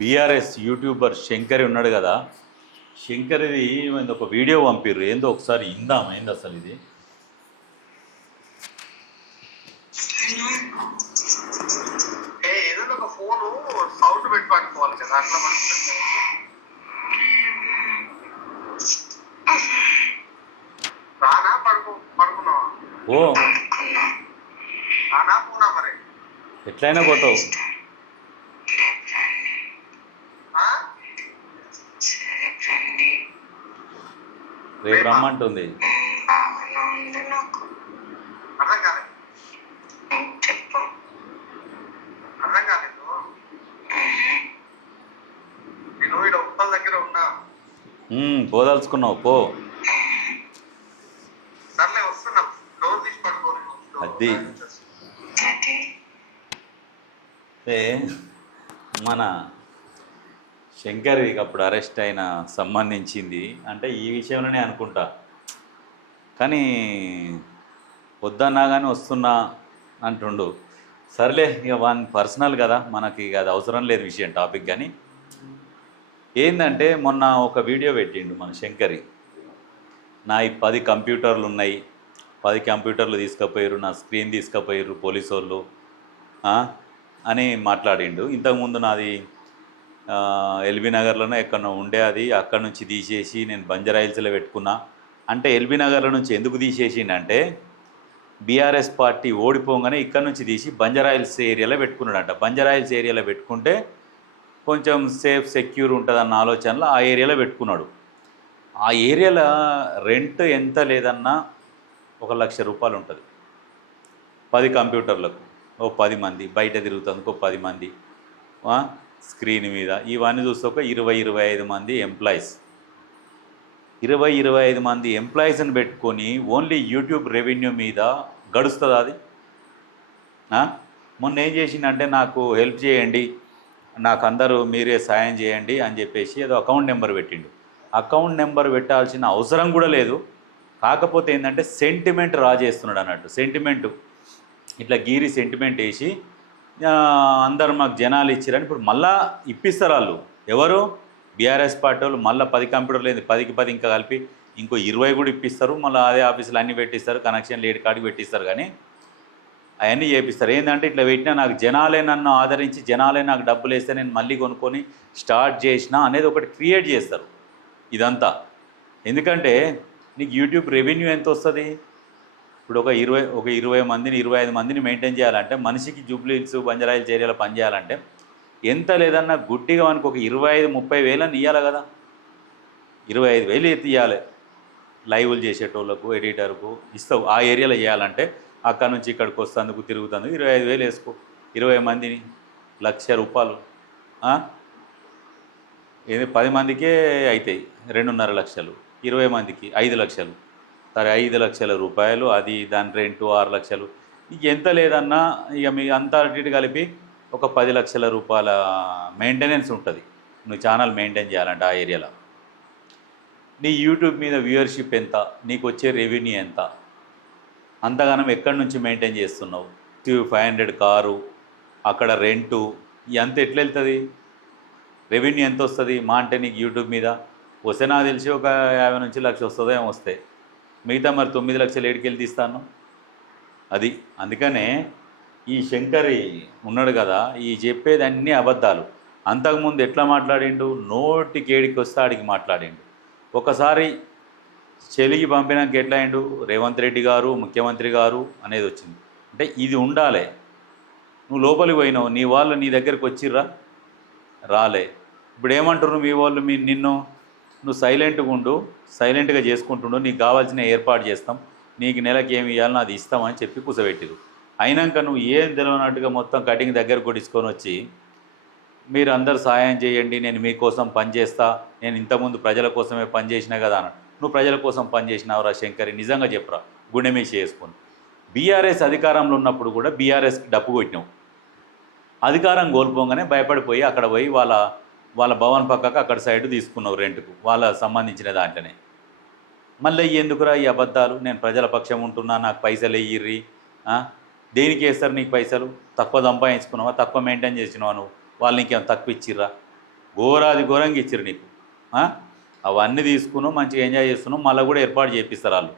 BRS YouTuber Shankari ఉన్నాడు కదా. శంకరిది ఏందో ఒక వీడియో పంపిర్రు, ఏందో ఒకసారి ఇందాం. ఏంది అసలు ఇది? ఏదైనా ఒక ఫోన్ సౌండ్ పెట్టి పట్టుకోవాలి కదా, అట్లా పడుతుంది. రానా పడుకున్నావా? ఓ రానా పోనా మరి ఎట్లయినా పోతావు. రేపు రమ్మంటుంది. అర్థం కాలేదు. అర్థం కాలేదు. నేను ఇక్కడ ఉప్పల్ దగ్గర ఉన్నా. పోదలుచుకున్నావు పో. సర్లే వస్తున్నాం. డోర్ తీసి పడుకోవాలి. అది మన శంకర్కి అప్పుడు అరెస్ట్ అయిన సంబంధించింది అంటే ఈ విషయంలోనే అనుకుంటా. కానీ వద్దన్నా కానీ వస్తున్నా అంటుండు. సర్లే, ఇక వన్ పర్సనల్ కదా, మనకి ఇక అది అవసరం లేదు విషయం, టాపిక్. కానీ ఏంటంటే మొన్న ఒక వీడియో పెట్టిండు మన శంకరి. నా ఈ 10 కంప్యూటర్లు ఉన్నాయి, 10 కంప్యూటర్లు తీసుకుపోయారు, నా స్క్రీన్ తీసుకుపోయారు పోలీసు వాళ్ళు అని మాట్లాడిండు. ఇంతకుముందు నాది ఎల్బీ నగర్లోనే ఎక్కడో ఉండే, అది అక్కడ నుంచి తీసేసి నేను బంజారాయిల్స్లో పెట్టుకున్నా. అంటే ఎల్బీ నగర్లో నుంచి ఎందుకు తీసేసిండంటే బీఆర్ఎస్ పార్టీ ఓడిపోగానే ఇక్కడ నుంచి తీసి బంజారాయిల్స్ ఏరియాలో పెట్టుకున్నాడంట. బంజారాయిల్స్ ఏరియాలో పెట్టుకుంటే కొంచెం సేఫ్ సెక్యూర్ ఉంటుందన్న ఆలోచనలో ఆ ఏరియాలో పెట్టుకున్నాడు. ఆ ఏరియాలో రెంట్ ఎంత లేదన్నా 1,00,000 రూపాయలు ఉంటుంది 10 కంప్యూటర్లకు. ఓ 10 మంది బయట తిరుగుతుంది, 10 మంది స్క్రీన్ మీద. ఇవన్నీ చూస్తే ఒక 20-25 మంది ఎంప్లాయీస్. 20-25 మంది ఎంప్లాయీస్ని పెట్టుకొని ఓన్లీ యూట్యూబ్ రెవెన్యూ మీద గడుస్తుంది అది. మొన్న ఏం చేసిందంటే నాకు హెల్ప్ చేయండి, నాకు అందరూ మీరే సాయం చేయండి అని చెప్పేసి ఏదో అకౌంట్ నెంబర్ పెట్టిండు. అకౌంట్ నెంబర్ పెట్టాల్సిన అవసరం కూడా లేదు. కాకపోతే ఏంటంటే సెంటిమెంట్ రాజేస్తున్నాడు అన్నట్టు. సెంటిమెంటు ఇట్లా గీరి సెంటిమెంట్ వేసి అందరు మాకు జనాలు ఇచ్చారని ఇప్పుడు మళ్ళా ఇప్పిస్తారు వాళ్ళు. ఎవరు? బీఆర్ఎస్ పార్టీ వాళ్ళు మళ్ళీ 10 కంప్యూటర్లు అయింది, 10కి 10 ఇంకా కలిపి ఇంకో 20 కూడా ఇప్పిస్తారు. మళ్ళీ అదే ఆఫీసులు అన్నీ పెట్టిస్తారు, కనెక్షన్ లేట్ కాడికి పెట్టిస్తారు. కానీ అవన్నీ చేపిస్తారు. ఏంటంటే ఇట్లా పెట్టినా నాకు జనాలే నన్ను ఆదరించి, జనాలే నాకు డబ్బులు వేస్తే నేను మళ్ళీ కొనుక్కొని స్టార్ట్ చేసిన అనేది ఒకటి క్రియేట్ చేస్తారు ఇదంతా. ఎందుకంటే నీకు యూట్యూబ్ రెవెన్యూ ఎంత వస్తుంది? ఇప్పుడు ఒక 20 మందిని 25 మందిని మెయింటైన్ చేయాలంటే, మనిషికి జూబ్లీహిల్స్ బంజారాయిల్స్ ఏరియాలో పనిచేయాలంటే ఎంత లేదన్నా గుడ్డిగా మనకు ఒక 25-30 వేలని ఇవ్వాలి కదా. 25,000 ఇవ్వాలి లైవ్లు చేసేటోళ్ళకు, ఎడిటర్కు ఇస్తావు. ఆ ఏరియాలో చేయాలంటే అక్కడ నుంచి ఇక్కడికి వస్తేందుకు తిరుగుతుంది 25,000 వేసుకో. 20 మందిని 1,00,000 రూపాయలు. ఏది 10 మందికే అవుతాయి 2.5 లక్షలు, 20 మందికి 5 లక్షలు. సరే 5 లక్షల రూపాయలు, అది దాని రెంటు 6 లక్షలు. ఇక ఎంత లేదన్నా ఇక మీ అంతా అటు కలిపి ఒక 10 లక్షల రూపాయల మెయింటెనెన్స్ ఉంటుంది నువ్వు ఛానల్ మెయింటైన్ చేయాలంటే ఆ ఏరియాలో. నీ యూట్యూబ్ మీద వ్యూవర్షిప్ ఎంత, నీకు వచ్చే రెవెన్యూ ఎంత, అంతగానం ఎక్కడి నుంచి మెయింటైన్ చేస్తున్నావు? 500 కారు, అక్కడ రెంటు, ఎంత ఎట్లా వెళ్తుంది? రెవెన్యూ ఎంత వస్తుంది మా అంటే నీకు యూట్యూబ్ మీద? వస్తే నాకు తెలిసి ఒక 50 నుంచి 1,00,000 వస్తుందో ఏమో వస్తాయి. మిగతా మరి 9 లక్షలు ఏడికెళ్ళి తీస్తాను అది. అందుకనే ఈ శంకరి ఉన్నాడు కదా, ఈ చెప్పేది అన్నీ అబద్ధాలు. అంతకుముందు ఎట్లా మాట్లాడిండు? నోటికి ఏడికి వస్తే ఆడికి మాట్లాడిండు. ఒకసారి చెలికి పంపినాక ఎట్లా అయిండు? రేవంత్ రెడ్డి గారు ముఖ్యమంత్రి గారు అనేది వచ్చింది. అంటే ఇది ఉండాలి. నువ్వు లోపలికి పోయినావు, నీ వాళ్ళు నీ దగ్గరికి వచ్చిర్రా? రాలే. ఇప్పుడు ఏమంటున్నారు మీ వాళ్ళు? నువ్వు సైలెంట్గా ఉండు, సైలెంట్గా చేసుకుంటుండు, నీకు కావాల్సిన ఏర్పాటు చేస్తాం, నీకు నెలకి ఏమి ఇవ్వాలని అది ఇస్తామని చెప్పి కూసబెట్టిరు. అయినాక నువ్వు ఏం తెలియనట్టుగా మొత్తం కటింగ్ దగ్గర కొట్టించుకొని వచ్చి మీరు అందరు సాయం చేయండి, నేను మీకోసం పనిచేస్తా, నేను ఇంతకుముందు ప్రజల కోసమే పనిచేసినా కదా అన్నాడు. నువ్వు ప్రజల కోసం పనిచేసినావురా శంకరి? నిజంగా చెప్పరా, గుండె మీద చేసుకొని. బీఆర్ఎస్ అధికారంలో ఉన్నప్పుడు కూడా బీఆర్ఎస్కి డప్పు కొట్టినావు. అధికారం కోల్పోగానే భయపడిపోయి అక్కడ పోయి వాళ్ళ భవన్ పక్కకు అక్కడ సైడ్ తీసుకున్నావు రెంట్కు, వాళ్ళ సంబంధించిన దాంట్లోనే. మళ్ళీ ఎందుకురా ఈ అబద్ధాలు? నేను ప్రజల పక్షం ఉంటున్నా, నాకు పైసలు ఇయ్యిర్రి. దేనికి వేస్తారు నీకు పైసలు? తక్కువ సంపాదించుకున్నావా? తక్కువ మెయింటైన్ చేసినావా? నువ్వు వాళ్ళు నీకేం తక్కువ ఇచ్చిర్రా? ఘోరాది ఘోరంగా ఇచ్చారు నీకు. అవన్నీ తీసుకున్నావు, మంచిగా ఎంజాయ్ చేస్తున్నావు, మళ్ళీ కూడా ఏర్పాటు చేపిస్తారు వాళ్ళు.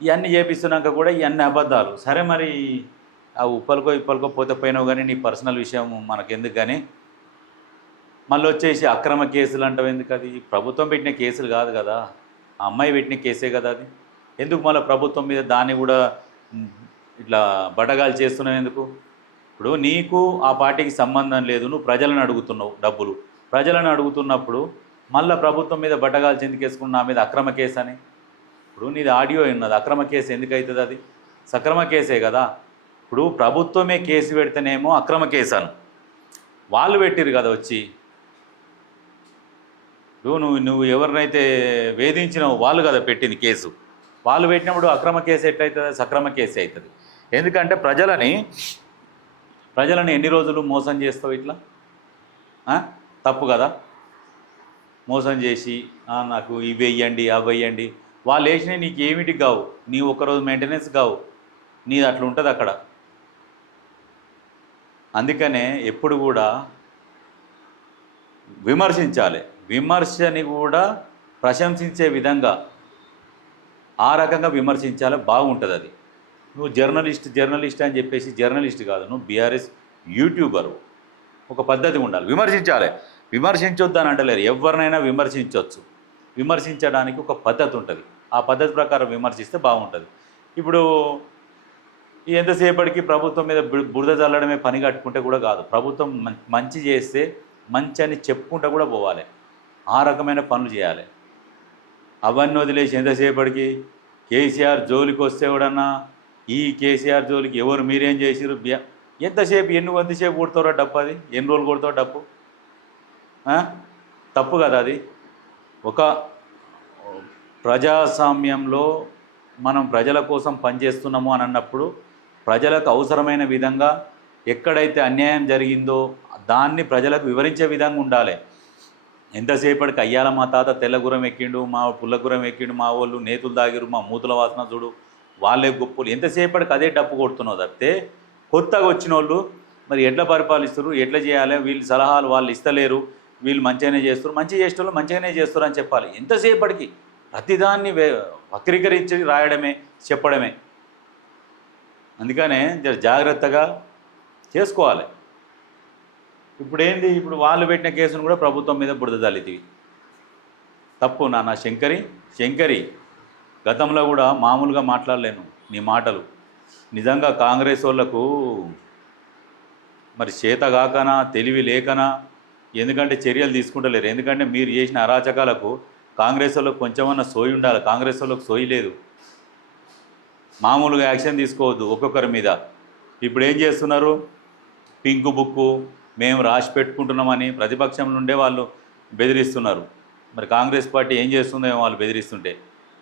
ఇవన్నీ చేపిస్తున్నాక కూడా ఇవన్నీ అబద్ధాలు. సరే మరి ఆ ఉప్పలకో ఇప్పలకో పోతే పోయినావు, కానీ నీ పర్సనల్ విషయం మనకెందుకు. కానీ మళ్ళీ వచ్చేసి అక్రమ కేసులు అంటావు ఎందుకు? అది ప్రభుత్వం పెట్టిన కేసులు కాదు కదా, ఆ అమ్మాయి పెట్టిన కేసే కదా అది. ఎందుకు మళ్ళీ ప్రభుత్వం మీద దాన్ని కూడా ఇట్లా బటగాలు చేస్తున్నావు ఎందుకు? ఇప్పుడు నీకు ఆ పార్టీకి సంబంధం లేదు, నువ్వు ప్రజలను అడుగుతున్నావు డబ్బులు. ప్రజలను అడుగుతున్నప్పుడు మళ్ళీ ప్రభుత్వం మీద బట్టగాల్చి ఎందుకు వేసుకున్న నా మీద అక్రమ కేసు అని? ఇప్పుడు నీది ఆడియో ఉన్నది, అక్రమ కేసు ఎందుకు అవుతుంది? అది సక్రమ కేసే కదా. ఇప్పుడు ప్రభుత్వమే కేసు పెడితేనేమో అక్రమ కేసు అను, వాళ్ళు పెట్టిరు కదా వచ్చి. ఇప్పుడు నువ్వు ఎవరినైతే వేధించినావు వాళ్ళు కదా పెట్టింది కేసు. వాళ్ళు పెట్టినప్పుడు అక్రమ కేసు ఎట్లయితుంది? సక్రమ కేసు అవుతుంది. ఎందుకంటే ప్రజలను ఎన్ని రోజులు మోసం చేస్తావు ఇట్లా? తప్పు కదా. మోసం చేసి నాకు ఇవి వేయండి అవి వేయండి, వాళ్ళు వేసినవి నీకు ఏమిటికి కావు, నీ ఒక్కరోజు మెయింటెనెన్స్ కావు, నీది అట్లా ఉంటుంది అక్కడ. అందుకనే ఎప్పుడు కూడా విమర్శించాలి, విమర్శని కూడా ప్రశంసించే విధంగా ఆ రకంగా విమర్శించాలి, బాగుంటుంది అది. నువ్వు జర్నలిస్ట్ అని చెప్పేసి జర్నలిస్ట్ కాదు, నువ్వు బీఆర్ఎస్ యూట్యూబరు. ఒక పద్ధతి ఉండాలి, విమర్శించాలి. విమర్శించొద్దు అని అంటలేరు, ఎవరినైనా విమర్శించవచ్చు. విమర్శించడానికి ఒక పద్ధతి ఉంటుంది, ఆ పద్ధతి ప్రకారం విమర్శిస్తే బాగుంటుంది. ఇప్పుడు ఎంతసేపటికి ప్రభుత్వం మీద బురద చల్లడమే పని కట్టుకుంటే కూడా కాదు, ప్రభుత్వం మంచి చేస్తే మంచి అని చెప్పుకుంటూ కూడా పోవాలి, ఆ రకమైన పనులు చేయాలి. అవన్నీ వదిలేసి ఎంతసేపటికి కేసీఆర్ జోలికి వస్తే కూడన్నా ఈ కేసీఆర్ జోలికి ఎవరు మీరేం చేసిరు, ఎంతసేపు ఎంతసేపు కొడతారో డప్పు, అది ఎన్ని రోజులు కొడతారో డప్పు, తప్పు కదా అది. ఒక ప్రజాస్వామ్యంలో మనం ప్రజల కోసం పనిచేస్తున్నాము అని అన్నప్పుడు ప్రజలకు అవసరమైన విధంగా ఎక్కడైతే అన్యాయం జరిగిందో దాన్ని ప్రజలకు వివరించే విధంగా ఉండాలి. ఎంతసేపటికి అయ్యాల మా తాత తెల్లగురం ఎక్కిండు, మా పుల్లగురం ఎక్కిండు, మా వాళ్ళు నేతులు దాగిరు, మా మూతుల వాసన చూడు, వాళ్ళే గొప్పలు, ఎంతసేపటికి అదే డప్పు కొడుతున్నావు తప్పితే కొత్తగా వచ్చిన వాళ్ళు మరి ఎట్లా పరిపాలిస్తారు, ఎట్లా చేయాలి, వీళ్ళు సలహాలు వాళ్ళు ఇస్తలేరు, వీళ్ళు మంచిగానే చేస్తారు, మంచిగా చేసే వాళ్ళు మంచిగానే చేస్తారు అని చెప్పాలి. ఎంతసేపటికి ప్రతిదాన్ని వక్రీకరించి రాయడమే, చెప్పడమే. అందుకనే జాగ్రత్తగా చేసుకోవాలి. ఇప్పుడు ఏంది, ఇప్పుడు వాళ్ళు పెట్టిన కేసును కూడా ప్రభుత్వం మీద బురద జల్లితివి, తప్పు నాన్న. శంకరి గతంలో కూడా మామూలుగా మాట్లాడలేను, నీ మాటలు నిజంగా కాంగ్రెస్ వాళ్ళకు మరి చేతగాకనా తెలివి లేకనా, ఎందుకంటే చర్యలు తీసుకుంటలేరు. ఎందుకంటే మీరు చేసిన అరాచకాలకు కాంగ్రెస్ వాళ్ళకు కొంచెమన్నా సోయి ఉండాలి, కాంగ్రెస్ వాళ్ళకు సోయి లేదు. మామూలుగా యాక్షన్ తీసుకోవద్దు ఒక్కొక్కరి మీద. ఇప్పుడు ఏం చేస్తున్నారు, పింక్ బుక్కు మేము రాసి పెట్టుకుంటున్నామని ప్రతిపక్షం నుండే వాళ్ళు బెదిరిస్తున్నారు. మరి కాంగ్రెస్ పార్టీ ఏం చేస్తుందో వాళ్ళు బెదిరిస్తుంటే